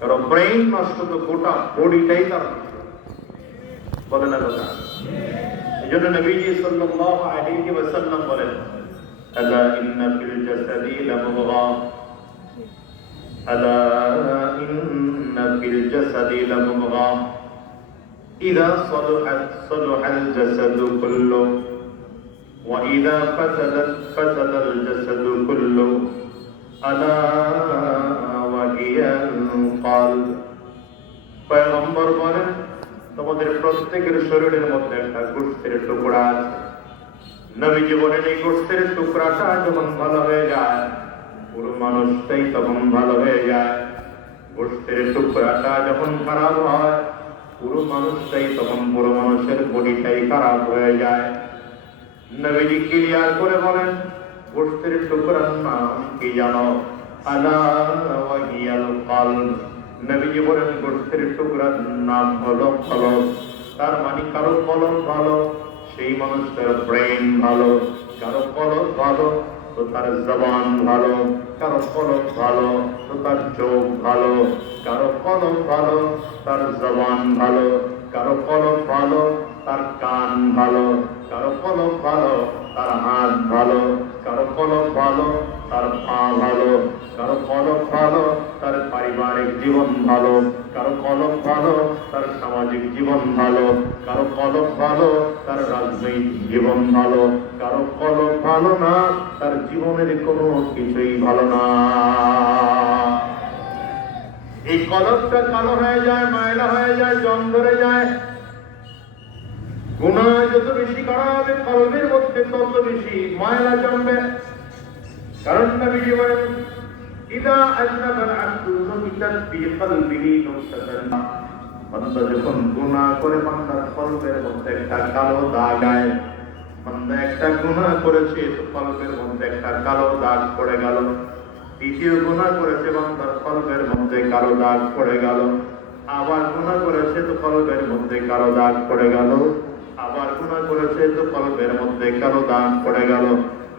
কারণ ব্রেইন নষ্ট তো গোটা বডিটাই তার বলে না কথা। এই জন্য নবীজি সাল্লাল্লাহু আলাইহি ওয়াসাল্লাম বলেন, আলা ইন্না ফিল জাসাদি লামুদগা, আলা ইন্না ফিল জাসাদি লামুদগা ইযা সালুহাত সালুহাল জাসাদু কুল্লু ওয়া ইযা ফাসাদাত ফাসাদাল জাসাদু কুল্লু আলা ওয়া হিয়াল কলব। পয়গম্বর বলেন, তোমাদের প্রত্যেকের শরীরের মধ্যে একটা গোশতের টুকরা আছে। নবীজি বলেন, এই গোশতের টুকরাটা যখন ভালো হয়ে যায়, পুরো মানুষটাই তখন ভালো হয়ে যায়। গোশতের টুকরাটা যখন খারাপ হয়, পুরো মানুষটাই তখন পুরো মানুষের বডিটাই খারাপ হয়ে যায়। নবীজি ক্লিয়ার করে বলেন, গোশতের টুকরার নাম কি জানো? আলা ওয়া হিয়াল কলব। নবীজি বলেন, গোশতের টুকরার নাম হলো কলব। তার মানে কারো কলব ভালো, সেই মানুষটার ব্রেন ভালো। কারো কলব ভালো তো তার জবান ভালো, কারো কলব ভালো তো তার চোখ ভালো, কারো কলব ভালো তার জবান ভালো, কারো কলব ভালো তার কান ভালো, কারো কলব ভালো তার হাত ভালো, কারো কলব ভালো তার পা ভালো, কারো কলব ভালো তার পারিবারিক জীবন ভালো, কারো কলব ভালো তার সামাজিক জীবন ভালো, কারো কলব ভালো তার রাজনৈতিক জীবন ভালো, কারো কলব ভালো না, তার জীবনের কোনো কিছুই ভালো না। এই কলবটা কালো হয়ে যায়, ময়লা হয়ে যায়, জং ধরে যায়। গুনাহ যত বেশি করা হবে, কলবের মধ্যে তত বেশি ময়লা জমবে। কারণ নবীজি বলেন, ইদা আযনাবাল আবদু নুকিতাত ফি কলবিহি নুকতাতান। বান্দা যখন গুনাহ করে, বান্দার কলবের মধ্যে একটা কালো দাগ আয়। বান্দা একটা গুনাহ করেছে তো কলবের মধ্যে একটা কালো দাগ পড়ে গেল। দ্বিতীয় গুনাহ করেছে, বান্দার কলবের মধ্যে কালো দাগ পড়ে গেল। আবার গুনাহ করেছে তো কলবের মধ্যে কালো দাগ পড়ে গেল। আবার গুনাহ করেছে তো কলবের মধ্যে কালো দাগ পড়ে গেল।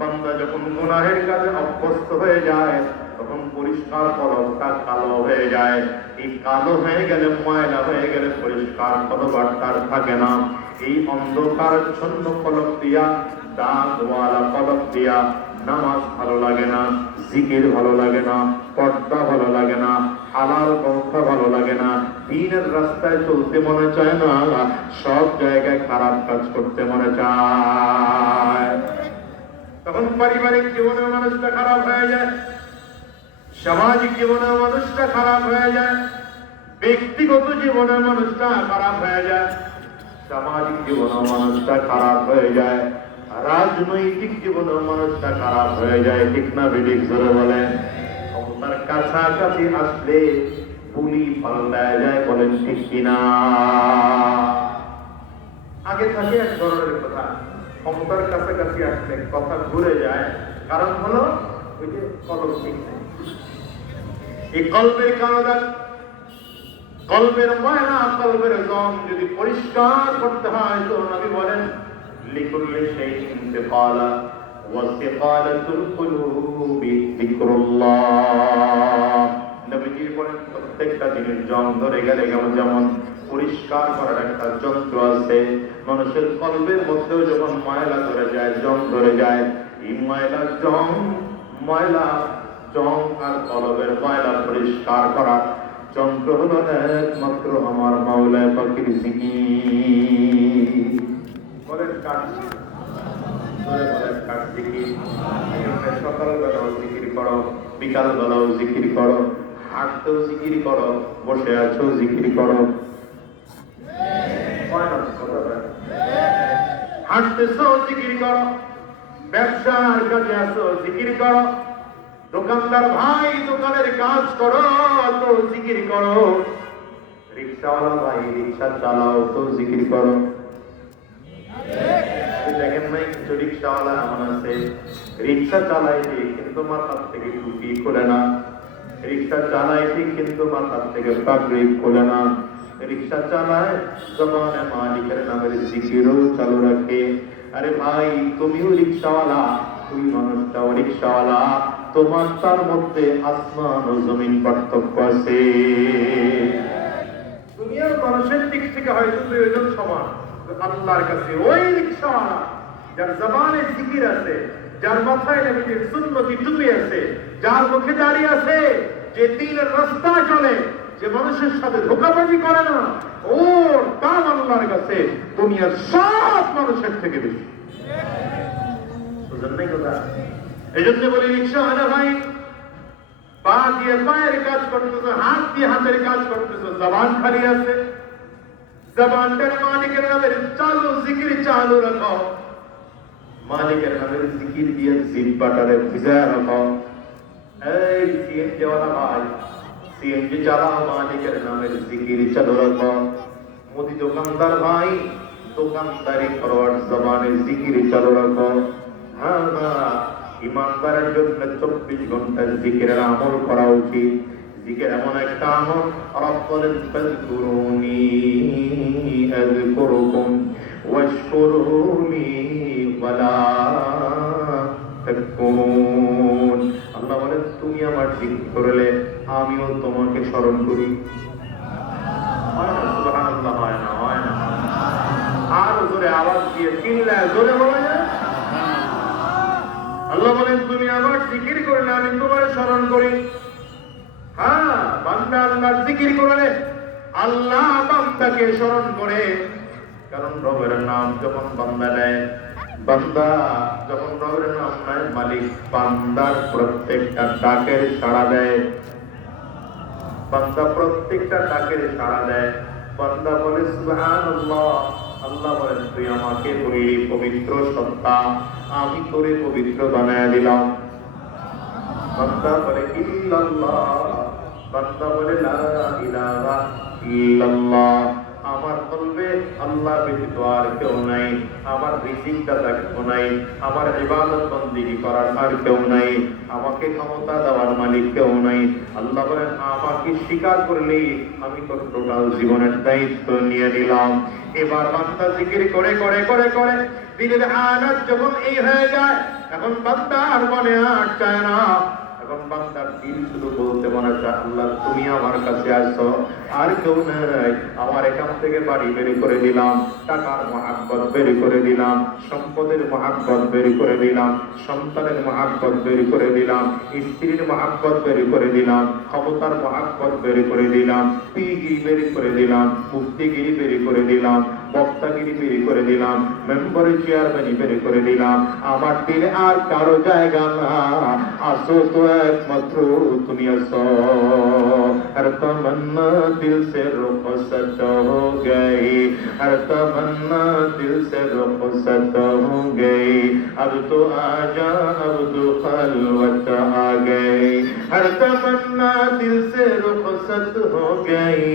বান্দা যখন গুনাহের কাজে অভ্যস্ত হয়ে যায়, তখন পরিষ্কার কলবটা কালো হয়ে যায়। এই কালো হয়ে গেলে, ময়লা হয়ে গেলে পরিষ্কার কলব আর তার থাকে না। এই অন্ধকারাচ্ছন্ন কলব দিয়া, দাগওয়ালা কলব দিয়া নামাজ ভালো লাগে না, জিকির ভালো লাগে না, পর্দা ভালো লাগে না, হালাল পন্থা ভালো লাগে না, দ্বীনের রাস্তায় চলতে মনে চায় না, সব জায়গায় খারাপ কাজ করতে মনে চায়। তখন পারিবারিক জীবনেও মানুষটা খারাপ হয়ে যায়, সামাজিক জীবনেও মানুষটা খারাপ হয়ে যায়, ব্যক্তিগত জীবনে মানুষটা খারাপ হয়ে যায়, সামাজিক জীবনেও মানুষটা খারাপ হয়ে যায়, রাজনৈতিক জীবনেও মানুষটা খারাপ হয়ে যায়। ঠিক না বেঠিক? জোরে বলেন। ক্ষমতার কাছাকাছি আসলে পুলি পাল্টায় যায়। বলেন ঠিক কিনা? আগে থাকে এক ধরনের কথা, ক্ষমতার কাছাকাছি আসলে কথা ঘুরে যায়। কারণ হলো ওই যে কলব ঠিক নেই। এই কলবের কারণ, কলবের ময়লা, কলবের জং যদি পরিষ্কার করতে হয়, তো নবী বলেন, লিকুল্লি শাইইন ইনতিকালা ওয়া ইস্তিকালাতুল কুলুবি যিকরুল্লাহ। নবীজি বলেন, প্রত্যেকটা জিনিস জং ধরে গেলে যেমন পরিষ্কার করার একটা যন্ত্র আছে, মানুষের কলবের মধ্যেও যখন ময়লা ধরে যায়, জং ধরে যায়, এই ময়লা জং আর কলবের ময়লা পরিষ্কার করা যন্ত্র হলো একমাত্র আমার মাওলা পাকের জিকির। বলেন কার জিকির? বলেন কার জিকির? সকালবেলাও জিকির করো, বিকাল বেলাও জিকির করো, হাঁটতেও জিকির করো, বসে আছো জিকির করো। হাঁটতেছো জিকির করো, ব্যবসার কাজে আছো জিকির করো, দোকানদার ভাই দোকানের কাজ করো তো জিকির করো, রিক্সাওয়ালা ভাই রিক্সা চালাও তো জিকির করো। দেখেন নাই কিছু রিক্সাওয়ালা এমন আছে, রিক্সা চালাইছে কিন্তু মাথার থেকে টুপি খোলে না, রিক্সা চালাইছে কিন্তু মাথার থেকে পাগড়ি খোলে না, রিক্সা চালায় জবানে মালিকের নামের জিকিরও চালু রাখে। আরে ভাই, তুমিও রিক্সাওয়ালা, তুই মানুষটাও রিক্সাওয়ালা, তোমার তার মধ্যে আসমান ও জমিন পার্থক্য আছে। দুনিয়ার মানুষের দিক থেকে হয়তো দুইজন সমান, আল্লাহর কাছে ওই রিকশাওয়ালা যার জবানে জিকির আছে, যার মাথায় নবীর সুন্নতি টুপি আছে, যার মুখে দাঁড়িয়ে আছে, যে দ্বীনের রাস্তা চলে, যে মানুষের সাথে ধোঁকাবাজি করে না, ওর দাম আল্লাহর কাছে দুনিয়ার সব মানুষের থেকে বেশি। বুঝলেন নাই কথা? এই জন্য বলি রিকশাওয়ালা ভাই, পা দিয়ে পায়ের কাজ করতেছো, হাত দিয়ে হাতের কাজ করতেছো, জবান খালি আছে, জবানটার মালিকের নামের চালু জিকির চালু রাখো, মালিকের নামের জিকির দিয়ে জিহ্বাটারে ভিজায় রাখো। এই সিএনজি ওয়ালা ভাই, সিএনজি চালাও, মালিকের নামের জিকির চালু রাখো। মুদি দোকানদার ভাই, দোকানদারি করবার জবানে জিকির চালু রাখো। হ্যাঁ, ইমানদারের জন্য 24 ঘন্টা জিকিরের আমল করা উচিত। জিকির এমন একটা আমল, রব্বুল ফাযকুরুনি আযকুরুকুম ওয়াশকুরুনি ওয়ালা তাকফুরুন। আল্লাহ বলেন, তুমি আমার জিকির করলে আমিও তোমাকে স্মরণ করি। হয় না? সুবহানাল্লাহ, হয় না? হয় না? আর জোরে আওয়াজ দিয়ে চিল্লায় জোরে বলা যায়। আল্লাহ বলেন, তুমি আমার জিকির করলে আমি তোমার স্মরণ করি। হ্যাঁ, বান্দা আল্লাহর জিকির করলে আল্লাহ বান্দাকে স্মরণ করে। কারণ রবের নাম যখন বান্দা নেয়, বান্দা যখন রবের নাম নেয়, মালিক বান্দার প্রত্যেকটা ডাকের সাড়া দেয়। বান্দা প্রত্যেকটা ডাকের সাড়া দেয়। বান্দা বলে সুবহানাল্লাহ। আল্লাহ বলেন, তুই আমাকে বলি পবিত্র সত্তা, আমি তোরে পবিত্র বানায় দিলাম। বান্দা বলে ইল্লাল্লাহ, বান্দা বলে লা ইলাহা ইল্লাল্লাহ। আমার কলবে আল্লাহ ব্যতীত আর কেউ নাই, আমার রিজিক দাতা কেউ নাই, আমার ইবাদত বন্দেগী করার আর কেউ নাই, আমাকে ক্ষমতা দেওয়ার মালিক কেউ নাই। আল্লাহ বলেন, আমাকে স্বীকার করলে আমি তোর টোটাল জীবনের দায়িত্ব নিয়ে নিলাম। এবার বান্দা জিকির করে করে করে করে দিনের হালাত যখন এই হয়ে যায়, এখন বান্দা আর মনে আর চায় না। এখন বান্দার দিল শুধু বলতে মনে চায়, আল্লাহ তুমি আমার কাছে আসো, আর কেউ নাই। আমার এখান থেকে বাড়ি বের করে দিলাম, টাকার মহাব্বত বের করে দিলাম, সম্পদের মহাব্বত বের করে দিলাম, সন্তানের মহাব্বত বের করে দিলাম, স্ত্রীর মহাব্বত বের করে দিলাম, ক্ষমতার মহাব্বত বের করে দিলাম, পীরগিরি বের করে দিলাম, মুফতিগিরি বের করে দিলাম, বক্তাগিরি বের করে দিলাম, মেম্বারি চেয়ারম্যানি বের করে দিলাম। আমার দিলে আর কারো জায়গা না, আসো তো একমাত্র তুমি আসো। हर तमन्ना दिल से रुखसत हो गई, हर तमन्ना दिल से रुखसत हो गई, अब तो आजा अब तो खलवत आ गई, हर तमन्ना दिल से रुखसत हो गई,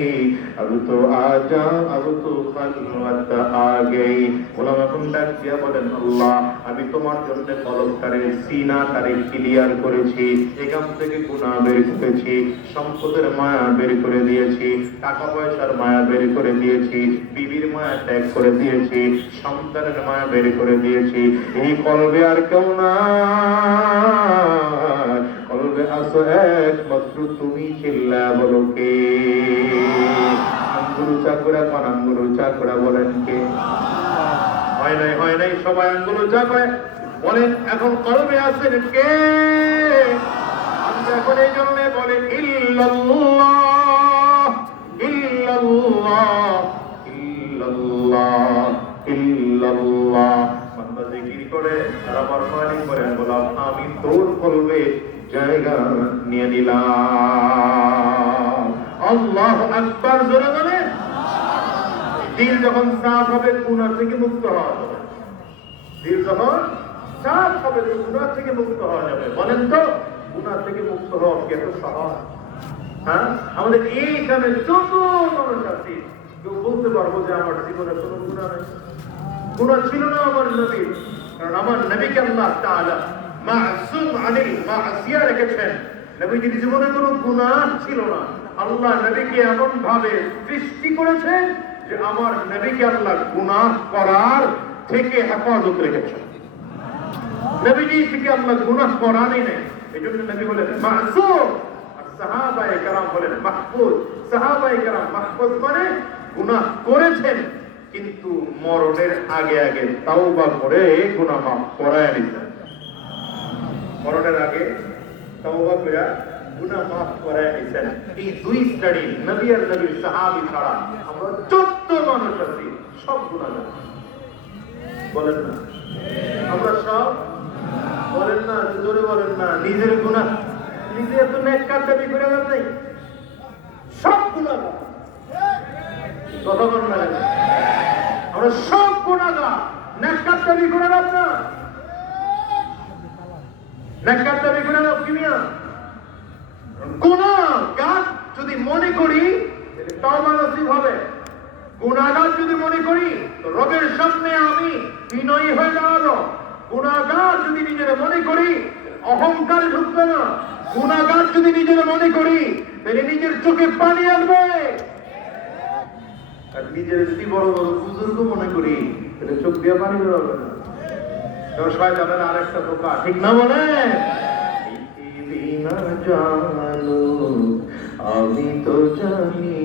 अब तो आजा अब तो खलवत आ गई। ওলামা কোনটা দিয়া বলেন, আল্লাহ আমি তোমার জন্য কলবটারে সিনাটারে ক্লিয়ার করেছি, এখান থেকে গুনাহ বের করেছি, সম্পদের মায়া বের করে দিয়েছি, টাকা পয়সার মায়া বের করে দিয়েছি, বিবির মায়া ত্যাগ করে দিয়েছি, সন্তানের মায়া বের করে দিয়েছি। এই কলবে আর কেউ না, কলবে আসো একমাত্র তুমি, চিল্লা বলো কে? আঙ্গুরু চাকরা কোন আঙ্গুরু চাকরা বলেন কে? হয় নাই, হয় নাই, সবাই আঙ্গুরু চাকরা বলেন। এখন কলবে আছেন কে? এখন এই জন্য বলে ইল্লাল্লাহ ইল্লাল্লাহ ইল্লাল্লাহ ইল্লাল্লাহ। বান্দা জিকির করে আর আমার মালিক বলেন, গোলাম আমি তোর কলবে জায়গা নিয়ে নিলাম। আল্লাহু আকবার, জোরে বলেন। দিল যখন সাফ হবে, গুনাহ থেকে মুক্ত হওয়া যাবে। দিল যখন সাফ হবে, গুনাহ থেকে মুক্ত হওয়া যাবে। বলেন তো, গুনাহ থেকে মুক্ত হওয়া কি এত সহজ? হ্যাঁ, আমাদের এইখানে যত মানুষ আছে, কেউ বলতে পারবো যে আমার জীবনে কোনো গুনাহ নেই, গুনাহ ছিল না আমার নবীর। কারণ আমার নবীকে আল্লাহ তাআলা মাসুম আলাইহি মাসিয়া রেখেছেন। নবীজির জীবনে কোনো গুনাহ ছিল না। আল্লাহ নবীকে এমন ভাবে সৃষ্টি করেছেন যে আমার নবীকে আল্লাহ গুনাহ করার থেকে হেফাজত রেখেছেন। নবীজি থেকে আল্লাহ গুনাহ করানই নেই। এজন্য নবী বলেন মাসুম, আর সাহাবায়ে কেরাম বলেন মাহফুজ। সাহাবায়ে কেরাম মাহফুজ মানে গুনাহ করেছেন কিন্তু মরণের আগে আগে তাওবা করে গুনাহ মাফ করায় নিতেন। মরণের আগে তাওবা করে গুনাহ মাফ করায় নিতেন। এই দুই শ্রেণী নবী আর নবীর সাহাবী ছাড়া আমরা যত মানুষ আছি সব গুনাহগার। বলেন না আমরা সব, বলেন না জোরে বলেন না, নিজের গুনাহ নিজে এত নেককার দাবি করে লাভ নাই, সব গুনাহগার। কথা বলেন না, আমরা সব গুনাহগার, নেককার দাবি করে লাভ না। নেককার দাবি করে লাভ কি মিয়া? গুনাহগার যদি মনে করি তাওবা নসিব হবে। গুনাহগার যদি মনে করি তো রবের সামনে আমি বিনয়ী হয়ে দাঁড়াবো। গুনাহগার যদি নিজের মনে করি অহংকার ঢুকবে না। গুনাহগার যদি নিজের মনে করি তাহলে নিজের চোখে পানি আসবে। আর নিজের যদি বড় বড় বুজুর্গ মনে করি তাহলে চোখ দিয়ে পানি বেরোবে না। শয়তানের আরেকটা ধোঁকা, ঠিক না বলে? না জানো আমি তো জানি